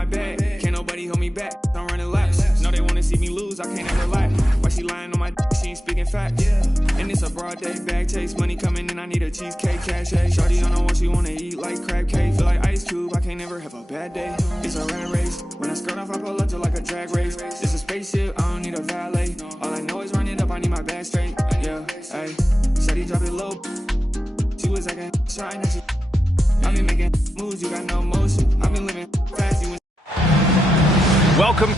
my bag. Can't nobody hold me back. I'm running laps. No, they wanna see me lose. I can't ever lie. Why she lying on my dick? She ain't speaking facts. And it's a broad day bag chase. Money coming in. I need a cheesecake cachet. Shorty don't know what she wanna eat like crab cake. Feel like Ice Cube. I can't never have a bad day. It's a rat race. When I skirt off, I pull up to like a drag race. It's a spaceship. I don't need a valet. All I know is run it up. I need my bag straight. Yeah, ayy. Said he drop it low. She was acting shy and she. I've been making moves, you got no motion. I've been living fast, you. Welcome.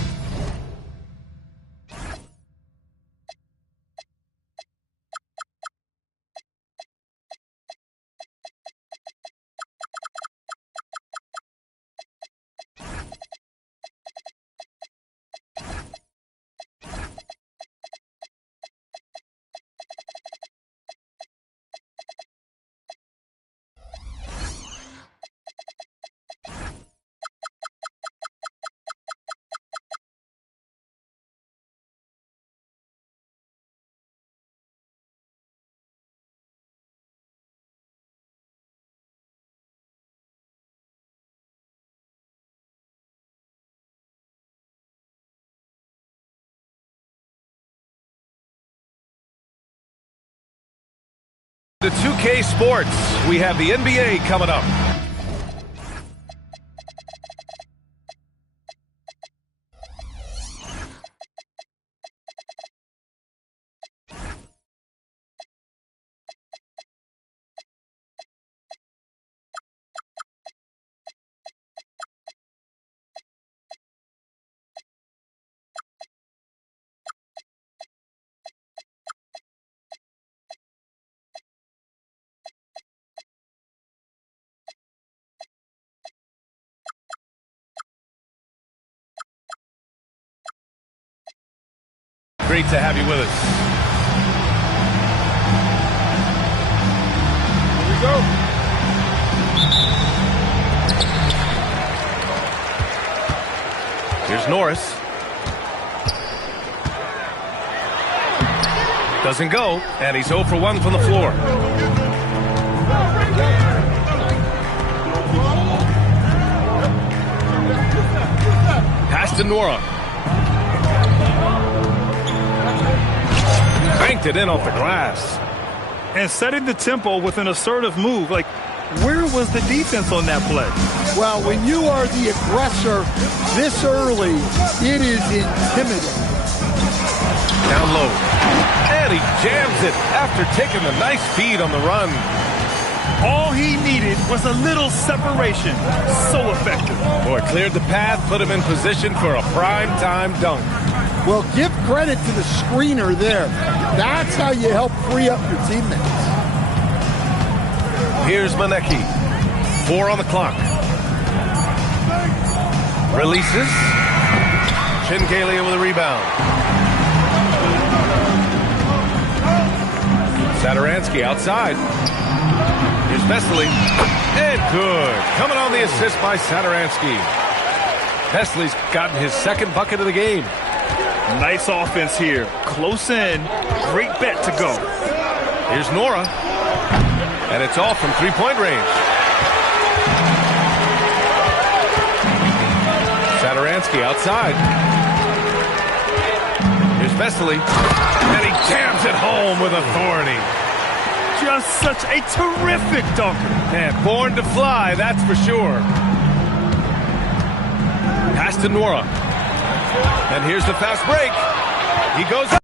To 2K Sports, we have the NBA coming up. Great to have you with us. Here we go. Here's Norris. Doesn't go, and he's 0 for 1 from the floor. Pass to Nora. Banked it in off the glass. And setting the tempo with an assertive move. Like, where was the defense on that play? Well, when you are the aggressor this early, it is intimidating. Down low. And he jams it after taking a nice feed on the run. All he needed was a little separation. So effective. Boy, cleared the path, put him in position for a prime-time dunk. Well, give credit to the screener there. That's how you help free up your teammates. Here's Manecki. 4 on the clock. Releases. Chincalia with a rebound. Saturansky outside. Here's Vesely. And good. Coming on the assist by Saturansky. Vesely's gotten his second bucket of the game. Nice offense here. Close in. Great bet to go. Here's Nora. And it's all from three-point range. Saturansky outside. Here's Vesely. And he jams it home with authority. Just such a terrific dunker. Man, born to fly, that's for sure. Pass to Nora. And here's the fast break. He goes up.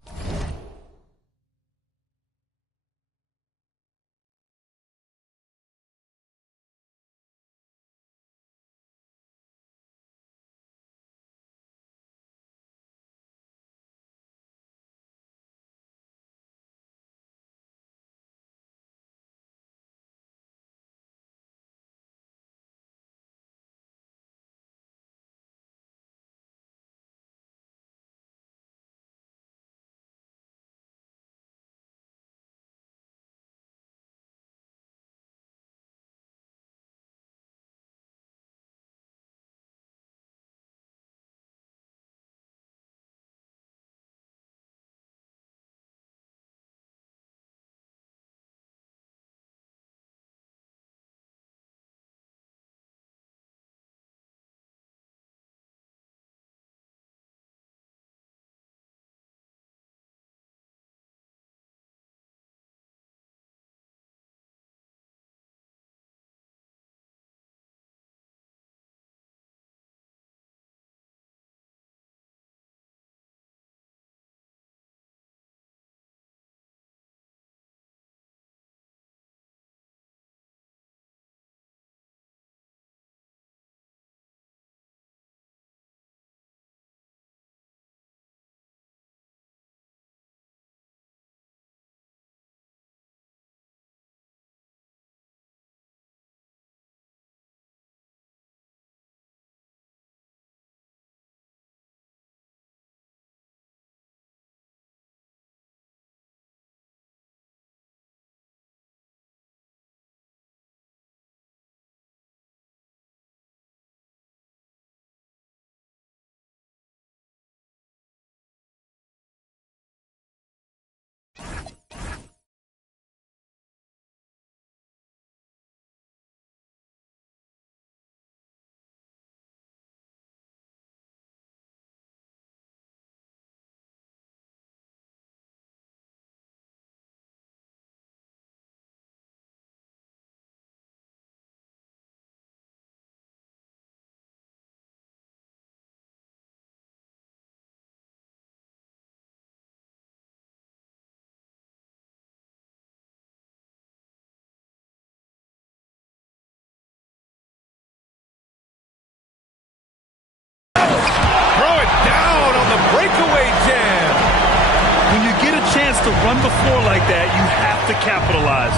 chance to run the floor like that, you have to capitalize.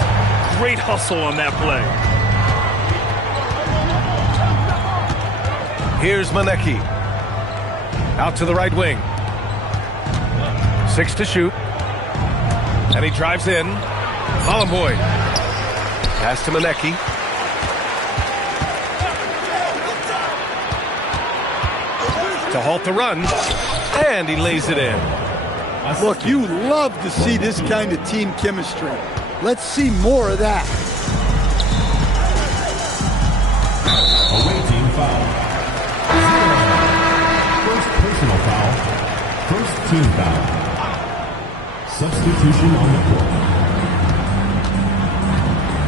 Great hustle on that play. Here's Manecki. Out to the right wing. 6 to shoot. And he drives in. Bolomboy. Pass to Manecki. To halt the run. And he lays it in. Look, you love to see this kind of team chemistry. Let's see more of that. Away team foul. First personal foul. First team foul. Substitution on the court.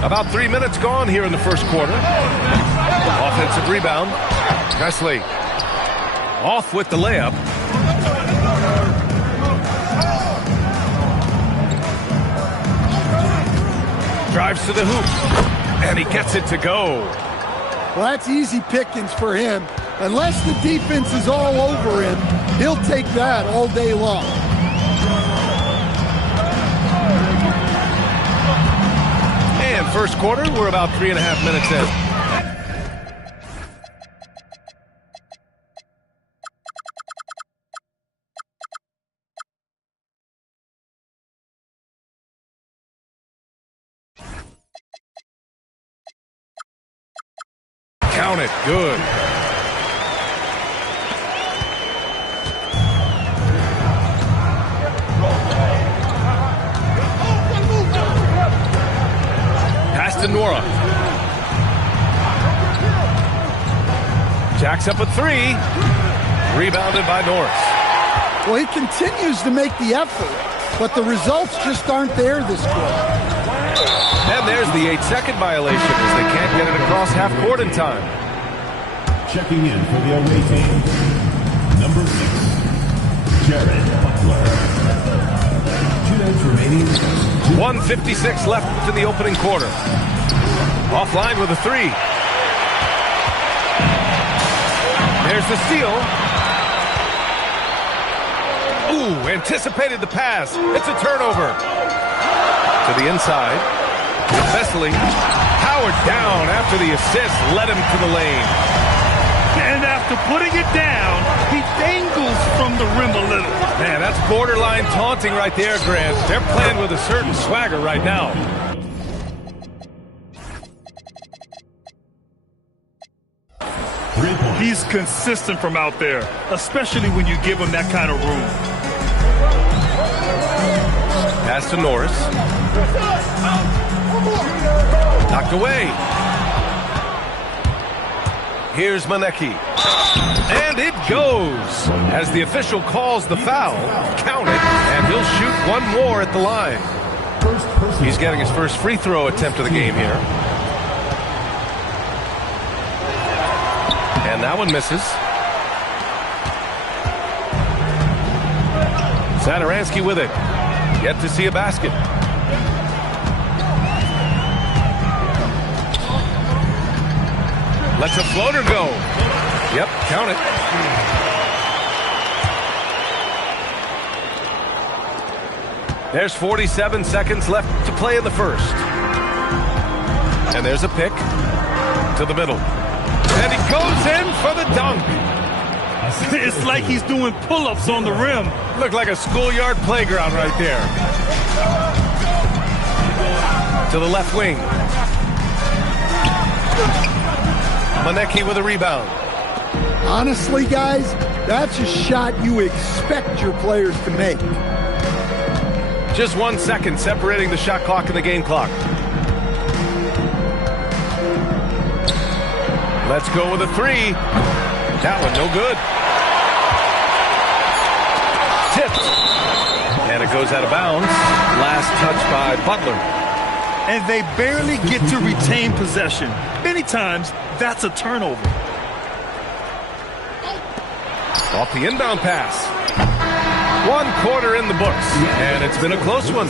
About 3 minutes gone here in the first quarter. Offensive rebound. Presley off with the layup. Drives to the hoop. And he gets it to go. Well, that's easy pickings for him. Unless the defense is all over him, he'll take that all day long. And first quarter, we're about 3.5 minutes in. Count it. Good. Pass to Nora. Jacks up a 3. Rebounded by Norris. Well, he continues to make the effort, but the results just aren't there this quarter. And there's the 8-second violation as they can't get it across half court in time. Checking in for the away team. Number 6, Jared Butler. 2 minutes remaining. 1:56 left in the opening quarter. Offline with a 3. There's the steal. Ooh, anticipated the pass. It's a turnover. To the inside. Vesely powered down after the assist led him to the lane. And after putting it down, he dangles from the rim a little. Man, that's borderline taunting right there, Grant. They're playing with a certain swagger right now. He's consistent from out there, especially when you give him that kind of room. Pass to Norris. Knocked away. Here's Manecki. And it goes. As the official calls the foul, count it, and he'll shoot one more at the line. He's getting his first free throw attempt of the game here. And that one misses. Satoransky with it. Yet to see a basket. Lets a floater go. Yep, count it. There's 47 seconds left to play in the first. And there's a pick to the middle. And he goes in for the dunk. It's like he's doing pull-ups on the rim. Looked like a schoolyard playground right there. To the left wing. Manecki with a rebound. Honestly, guys, that's a shot you expect your players to make. Just 1 second separating the shot clock and the game clock. Let's go with a 3. That one no good. Tipped. And it goes out of bounds. Last touch by Butler. And they barely get to retain possession. Many times, that's a turnover. Off the inbound pass. 1 quarter in the books. And it's been a close one.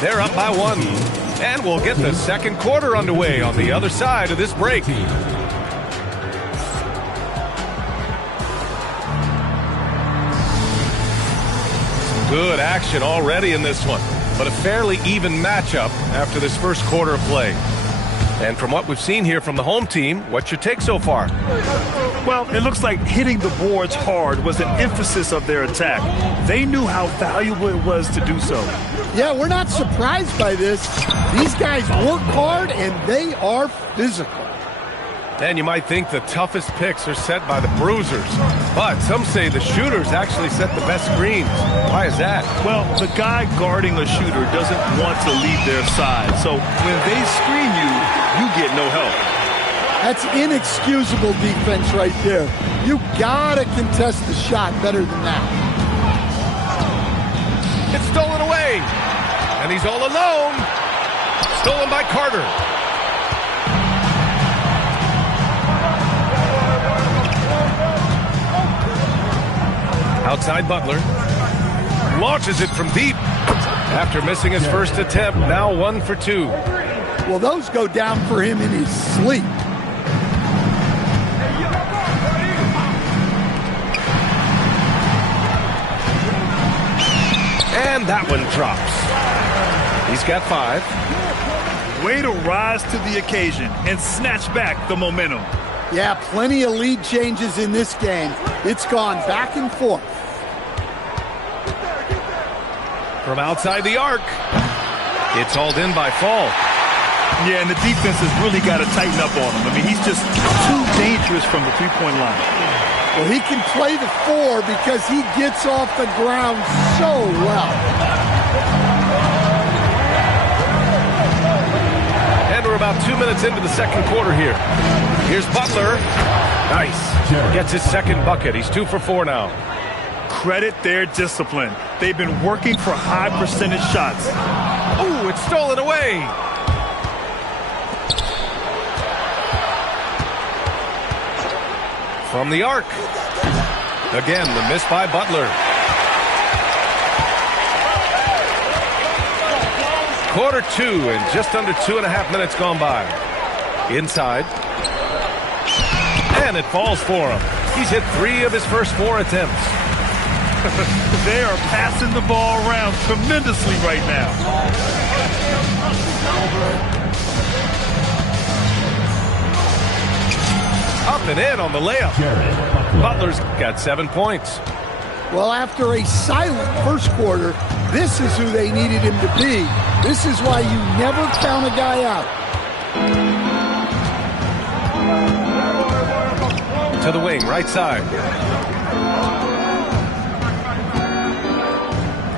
They're up by 1. And we'll get the second quarter underway on the other side of this break. Good action already in this one, but a fairly even matchup after this first quarter of play. And from what we've seen here from the home team, what's your take so far? Well, it looks like hitting the boards hard was an emphasis of their attack. They knew how valuable it was to do so. Yeah, we're not surprised by this. These guys work hard, and they are physical. And you might think the toughest picks are set by the bruisers, but some say the shooters actually set the best screens. Why is that? Well, the guy guarding a shooter doesn't want to leave their side, so when they screen you, you get no help. That's inexcusable defense right there. You gotta contest the shot better than that. It's stolen away, and he's all alone. Stolen by Carter. Outside Butler. Launches it from deep. After missing his first attempt, now 1 for 2. Well, those go down for him in his sleep. And that one drops. He's got 5. Way to rise to the occasion and snatch back the momentum. Yeah, plenty of lead changes in this game. It's gone back and forth. From outside the arc. It's hauled in by Fall. Yeah, and the defense has really got to tighten up on him. I mean, he's just too dangerous from the three-point line. Well, he can play the 4 because he gets off the ground so well. And we're about 2 minutes into the second quarter here. Here's Butler. Nice. Gets his second bucket. He's 2 for 4 now. Credit their discipline. They've been working for high percentage shots. Ooh, it's stolen away. From the arc. Again, the miss by Butler. Quarter 2 and just under 2.5 minutes gone by. Inside. And it falls for him. He's hit 3 of his first 4 attempts. They are passing the ball around tremendously right now. Up and in on the layup. Butler's got 7 points. Well, after a silent first quarter, this is who they needed him to be. This is why you never count a guy out. To the wing, right side.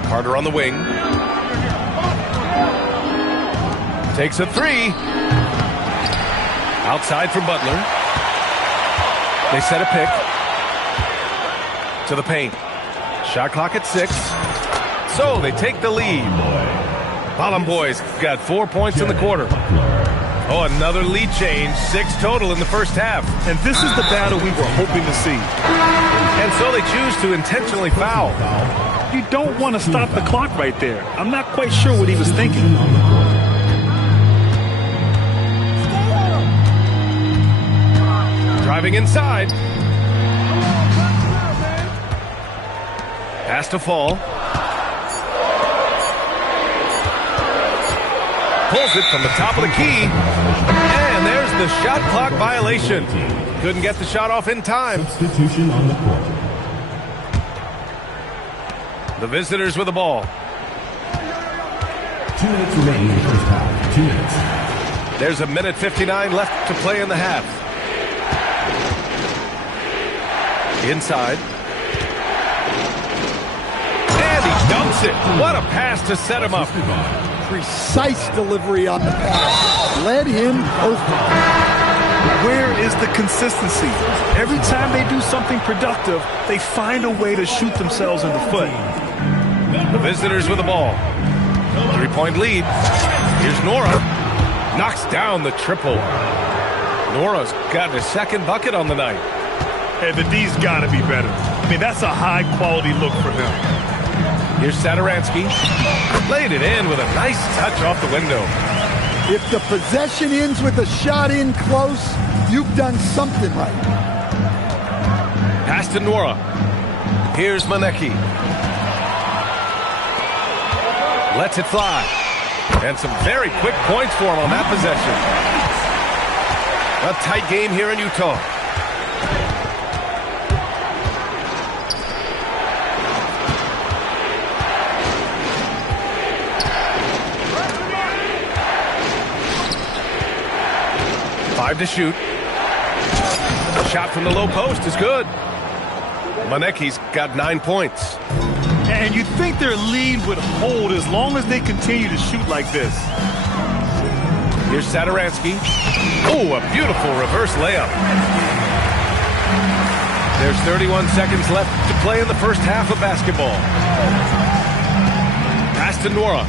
Carter on the wing. Takes a 3. Outside from Butler. They set a pick. To the paint. Shot clock at 6. So they take the lead. Bottom boys got 4 points in the quarter. Oh, another lead change. 6 total in the first half. And this is the battle we were hoping to see. And so they choose to intentionally foul. You don't want to stop the clock right there. I'm not quite sure what he was thinking. Driving inside. Pass to Fall. Pulls it from the top of the key. And there's the shot clock violation. Couldn't get the shot off in time. Substitution on the court. The visitors with the ball. 2 minutes remaining in the first half. 2 minutes. There's a minute 59 left to play in the half. Inside. And he dumps it. What a pass to set him up. Precise delivery on the pass. Led him perfect. Where is the consistency? Every time they do something productive, they find a way to shoot themselves in the foot. The visitors with the ball. 3-point lead. Here's Nora. Knocks down the triple. Nora's got his second bucket on the night. And the D's got to be better. I mean, that's a high-quality look for them. Here's Sadaransky. Laid it in with a nice touch off the window. If the possession ends with a shot in close, you've done something right. Pass to Nora. Here's Manecki. Lets it fly. And some very quick points for him on that possession. A tight game here in Utah. Five to shoot. A shot from the low post is good. Moneki's got 9 points. And you think their lead would hold as long as they continue to shoot like this. Here's Satoransky. Oh, a beautiful reverse layup. There's 31 seconds left to play in the first half of basketball. Pass to Nora.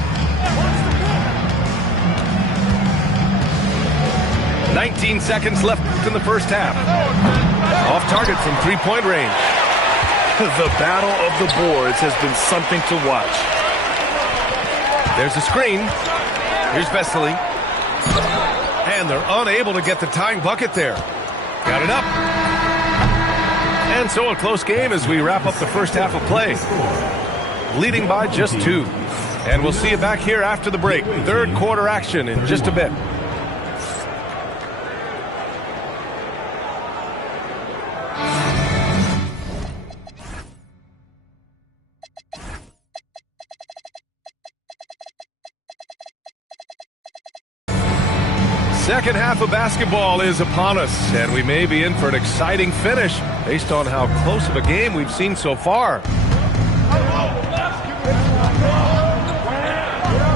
19 seconds left in the first half. Off target from three-point range. The battle of the boards has been something to watch. There's a screen. Here's Vesely. And they're unable to get the tying bucket there. Got it up. And so a close game as we wrap up the first half of play. Leading by just 2. And we'll see you back here after the break. Third quarter action in just a bit. Second half of basketball is upon us, and we may be in for an exciting finish based on how close of a game we've seen so far.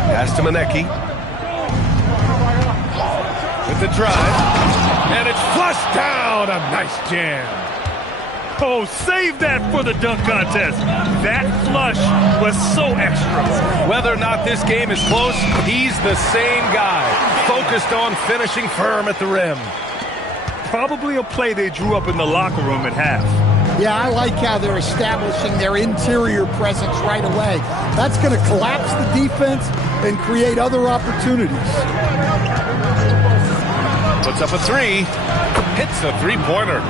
Pass to Monecki. With the drive, and it's flushed down. A nice jam. Oh, save that for the dunk contest. That flush was so extra. Whether or not this game is close, he's the same guy, focused on finishing firm at the rim. Probably a play they drew up in the locker room at half. Yeah, I like how they're establishing their interior presence right away. That's going to collapse the defense and create other opportunities. Puts up a three. Hits a three-pointer.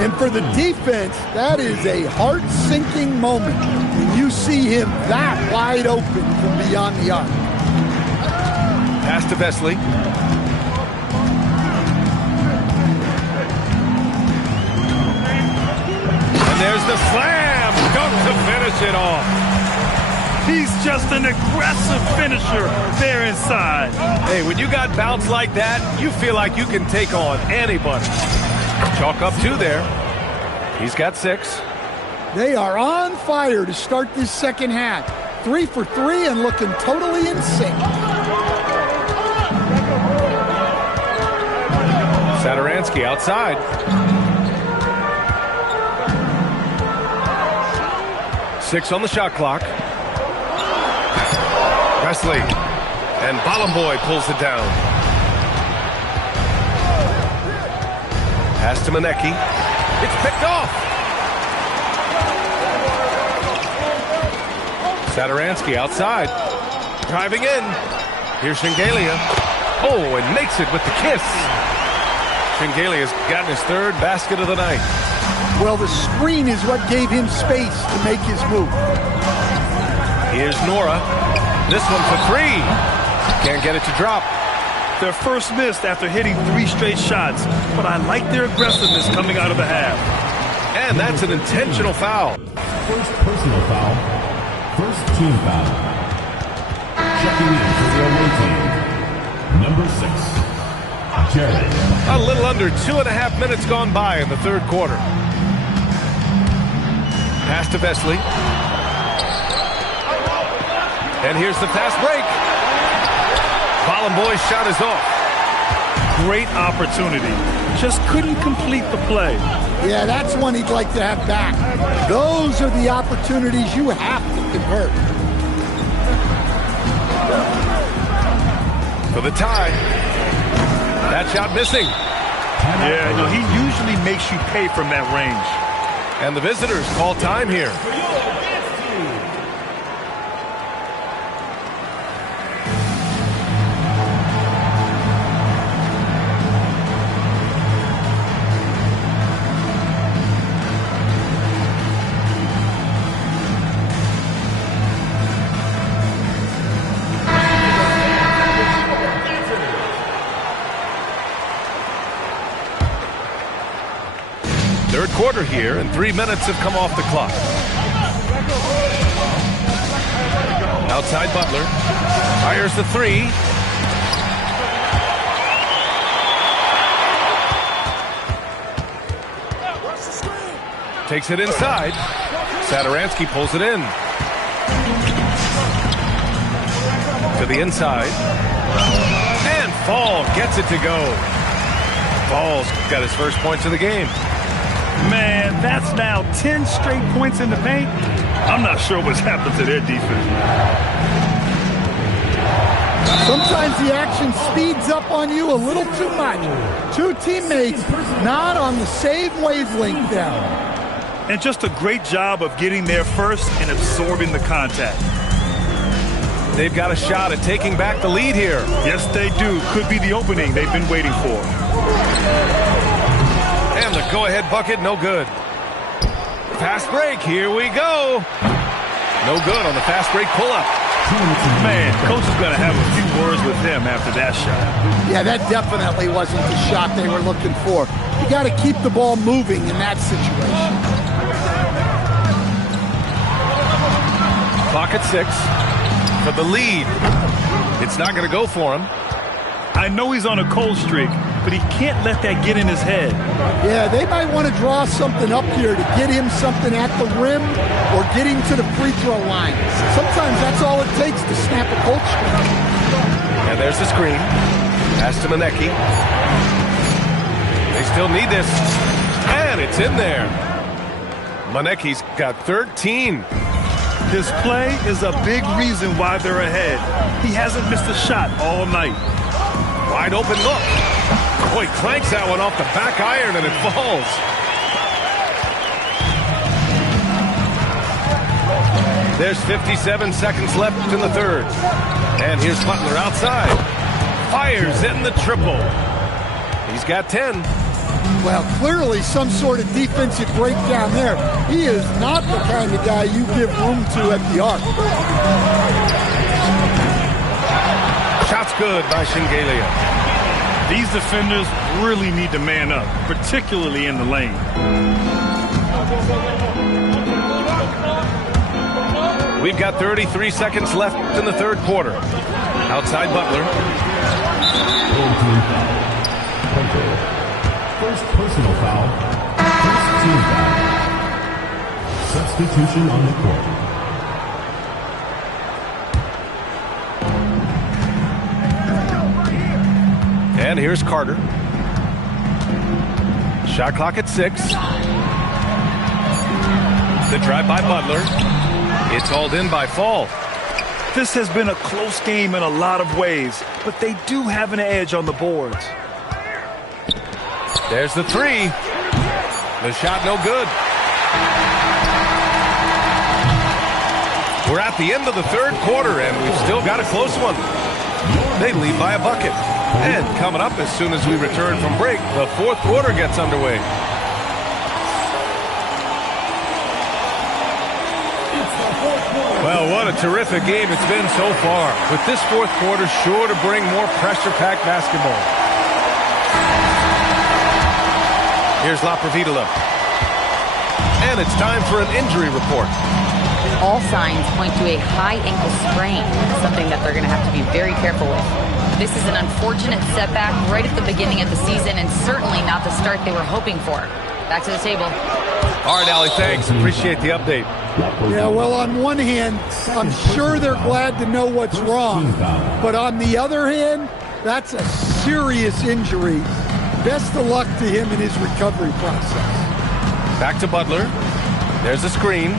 And for the defense, that is a heart-sinking moment when you see him that wide open from beyond the arc. Pass to Vesely. And there's the slam. Dunk to finish it off. He's just an aggressive finisher there inside. Hey, when you got bounce like that, you feel like you can take on anybody. Chalk up 2 there. He's got 6. They are on fire to start this second half. 3 for 3 and looking totally in sync. Satoransky outside. Six on the shot clock. Wesley. And Bolomboy pulls it down. Pass to Monecki. It's picked off. Satoransky outside. Driving in. Here's Shengelia. Oh, and makes it with the kiss. Shengelia's gotten his 3rd basket of the night. Well, the screen is what gave him space to make his move. Here's Nora. This one for 3. Can't get it to drop. Their first miss after hitting 3 straight shots, but I like their aggressiveness coming out of the half. And that's an intentional foul. First personal foul. First team foul. Checking in for the away team. Number 6, Jared. A little under 2.5 minutes gone by in the third quarter. Pass to Vesely. And here's the fast break. Bolomboy's shot is off. Great opportunity. Just couldn't complete the play. Yeah, that's one he'd like to have back. Those are the opportunities you have to convert. For the tie. That shot missing. Yeah, no, he usually makes you pay from that range. And the visitors call time here. Third quarter here, and 3 minutes have come off the clock. Outside Butler. Fires the three. Takes it inside. Satoransky pulls it in. To the inside. And Fall gets it to go. Fall's got his first points of the game. Man, that's now 10 straight points in the paint. I'm not sure what's happened to their defense. Sometimes the action speeds up on you a little too much. Two teammates not on the same wavelength now. And just a great job of getting there first and absorbing the contact. They've got a shot at taking back the lead here. Yes, they do. Could be the opening they've been waiting for. And the go-ahead bucket, no good. Fast break, here we go. No good on the fast break pull-up. Man, coach is going to have a few words with him after that shot. Yeah, that definitely wasn't the shot they were looking for. You got to keep the ball moving in that situation. Clock at 6 for the lead. It's not going to go for him. I know he's on a cold streak, but he can't let that get in his head. Yeah, they might want to draw something up here to get him something at the rim or get him to the free throw line. Sometimes that's all it takes to snap a cold streak. And there's the screen. Pass to Manecki. They still need this. And it's in there. Manecki's got 13. His play is a big reason why they're ahead. He hasn't missed a shot all night. Wide open look. Boy, clanks that one off the back iron and it falls. There's 57 seconds left in the third. And here's Butler outside. Fires in the triple. He's got 10. Well, clearly some sort of defensive breakdown there. He is not the kind of guy you give room to at the arc. Shot's good by Shingelia. These defenders really need to man up, particularly in the lane. We've got 33 seconds left in the third quarter. Outside Butler. First personal foul. First team foul. Substitution on the court. And here's Carter. Shot clock at 6. The drive by Butler. It's hauled in by Fall. This has been a close game in a lot of ways, but they do have an edge on the boards. There's the three. The shot no good. We're at the end of the third quarter, and we've still got a close one. They lead by a bucket. And coming up as soon as we return from break, the fourth quarter gets underway. Well, what a terrific game it's been so far. With this fourth quarter sure to bring more pressure-packed basketball. Here's La Providola. And it's time for an injury report. All signs point to a high ankle sprain, something that they're going to have to be very careful with. This is an unfortunate setback right at the beginning of the season and certainly not the start they were hoping for. Back to the table. All right, Allie, thanks. Appreciate the update. Yeah, well, on one hand, I'm sure they're glad to know what's wrong. But on the other hand, that's a serious injury. Best of luck to him in his recovery process. Back to Butler. There's a screen.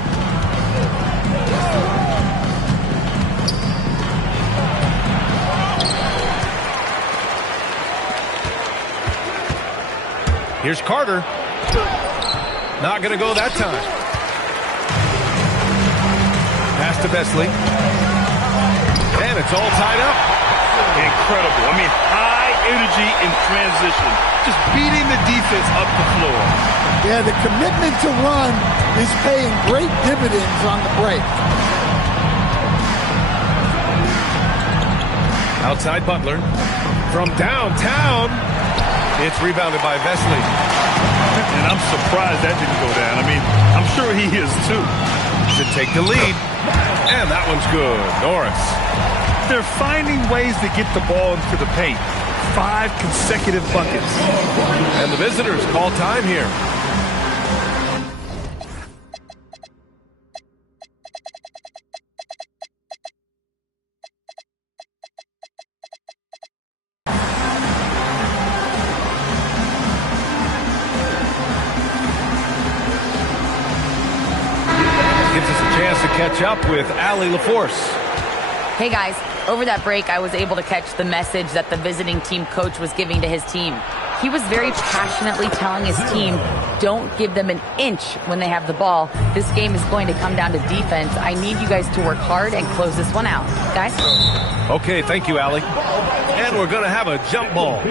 Here's Carter. Not going to go that time. Pass to Besley. And it's all tied up. Incredible. I mean, high energy in transition. Just beating the defense up the floor. Yeah, the commitment to run is paying great dividends on the break. Outside Butler. From downtown. It's rebounded by Besley. And I'm surprised that didn't go down. I mean, I'm sure he is too. To take the lead. And that one's good. Norris. They're finding ways to get the ball into the paint. 5 consecutive buckets. And the visitors call time here. Gives us a chance to catch up with Allie LaForce. Hey guys, over that break I was able to catch the message that the visiting team coach was giving to his team. He was very passionately telling his team, don't give them an inch when they have the ball. This game is going to come down to defense. I need you guys to work hard and close this one out. Guys? Okay, thank you, Allie. And we're going to have a jump ball.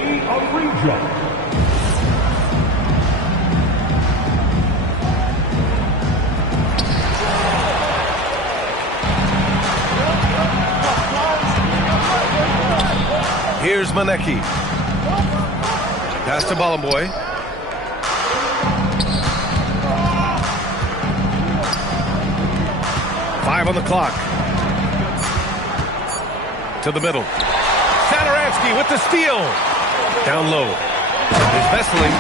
Here's Manecki. Pass to Ballenboy. Five on the clock. To the middle. Satoransky with the steal. Down low. Here's Vesely.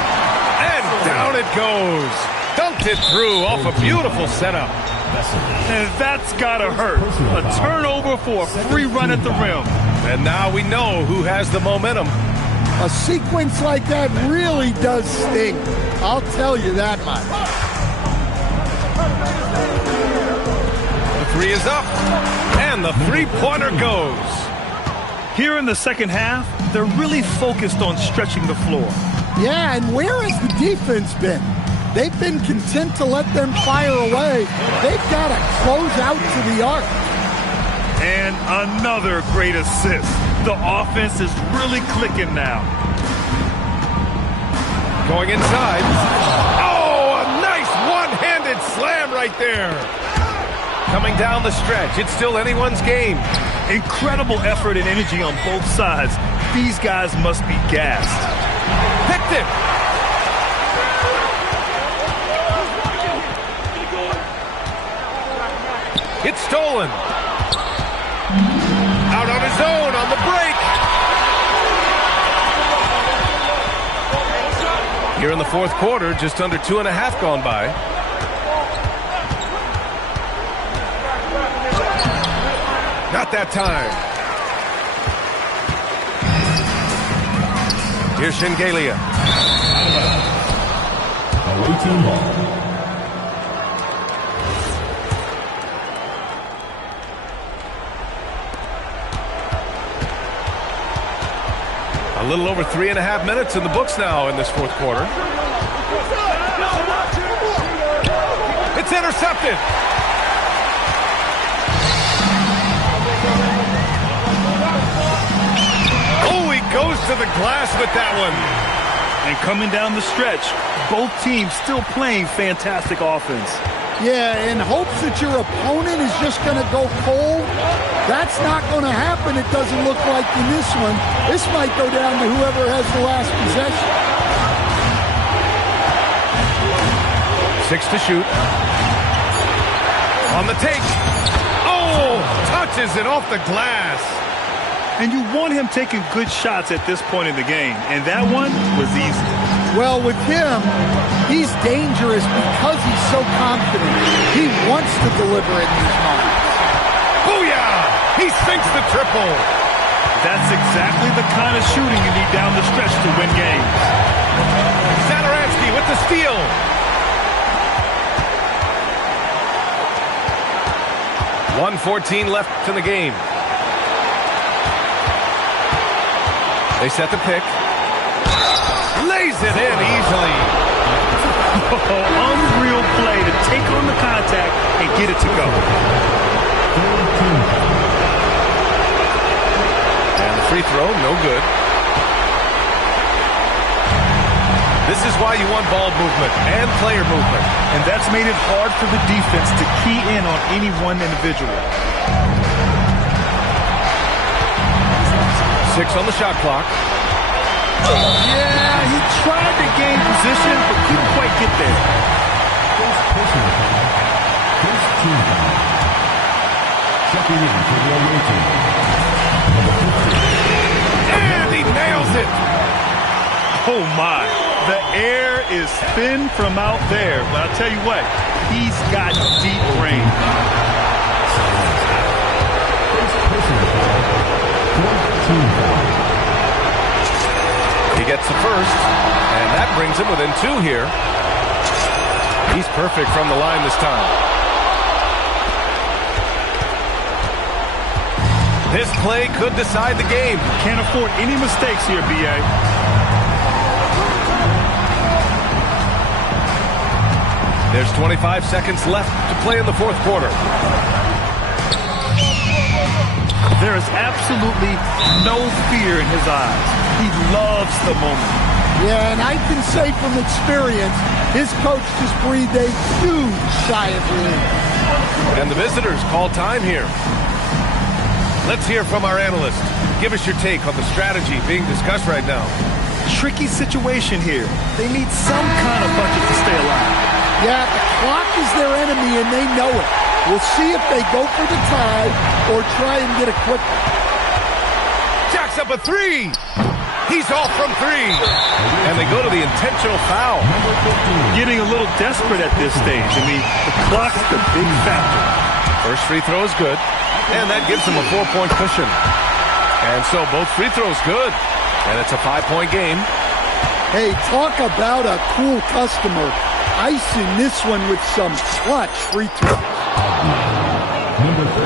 And down it goes. Dunked it through off a beautiful setup. And that's gotta hurt. A turnover for a free run at the rim. And now we know who has the momentum. A sequence like that really does sting. I'll tell you that much. The three is up. And the three-pointer goes. Here in the second half, they're really focused on stretching the floor. Yeah, and where has the defense been? They've been content to let them fire away. They've got to close out to the arc. And another great assist. The offense is really clicking now. Going inside. Oh, a nice one-handed slam right there. Coming down the stretch. It's still anyone's game. Incredible effort and energy on both sides. These guys must be gassed. Picked it. It's stolen. Out on his own on the break. Here in the fourth quarter, just under 2.5 gone by. Not that time. Here's Shengelia. Away team ball. A little over 3.5 minutes in the books now in this fourth quarter. It's intercepted. Oh, he goes to the glass with that one. And coming down the stretch, both teams still playing fantastic offense. Yeah, in hopes that your opponent is just going to go cold. That's not going to happen, it doesn't look like in this one. This might go down to whoever has the last possession. 6 to shoot. On the take. Oh, touches it off the glass. And you want him taking good shots at this point in the game. And that one was easy. Well, with him, he's dangerous because he's so confident. He wants to deliver in these moments. Booyah! He sinks the triple. That's exactly the kind of shooting you need down the stretch to win games. Satoransky with the steal. .114 left in the game. They set the pick. Lays it in easily. Unreal play to take on the contact and get it to go. And the free throw, no good. This is why you want ball movement and player movement. And that's made it hard for the defense to key in on any one individual. 6 on the shot clock. Yeah, he tried to gain position, but couldn't quite get there. First personal foul. First team foul. Checking in for the away team. Number 15. And he nails it. Oh, my. The air is thin from out there, but I'll tell you what, he's got deep range. First personal foul. Fourth team foul. He gets the first, and that brings him within 2 here. He's perfect from the line this time. This play could decide the game. Can't afford any mistakes here, B.A. There's 25 seconds left to play in the fourth quarter. There is absolutely no fear in his eyes. He loves the moment. Yeah, and I can say from experience, his coach just breathed a huge sigh of relief. And the visitors call time here. Let's hear from our analyst. Give us your take on the strategy being discussed right now. Tricky situation here. They need some kind of budget to stay alive. Yeah, the clock is their enemy, and they know it. We'll see if they go for the tie or try and get a quick. Jacks up a 3. He's off from 3. And they go to the intentional foul. Getting a little desperate at this stage. I mean, the clock's the big factor. First free throw is good, and that gives him a 4-point cushion. And so both free throws good, and it's a 5-point game. Hey, talk about a cool customer. Icing this one with some clutch free throws. Number 13.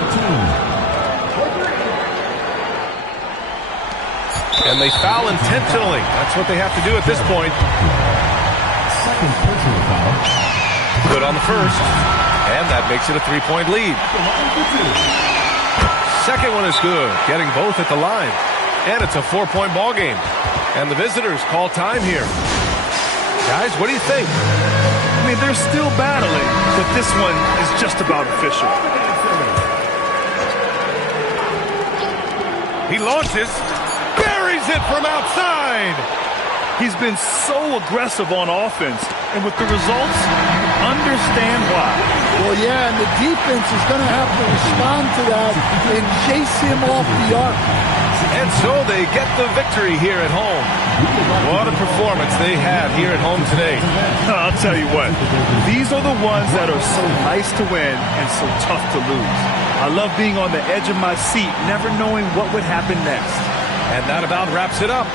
And they foul intentionally. That's what they have to do at this point. Second personal foul. Good on the first, and that makes it a 3-point lead. Second one is good, getting both at the line. And it's a 4-point ball game. And the visitors call time here. Guys, what do you think? I mean, they're still battling, but this one is just about official. He launches, buries it from outside. He's been so aggressive on offense, and with the results, you understand why. Well, yeah, and the defense is going to have to respond to that and chase him off the arc. And so they get the victory here at home. What a performance they had here at home today. I'll tell you what, these are the ones that are so nice to win and so tough to lose. I love being on the edge of my seat, never knowing what would happen next. And that about wraps it up.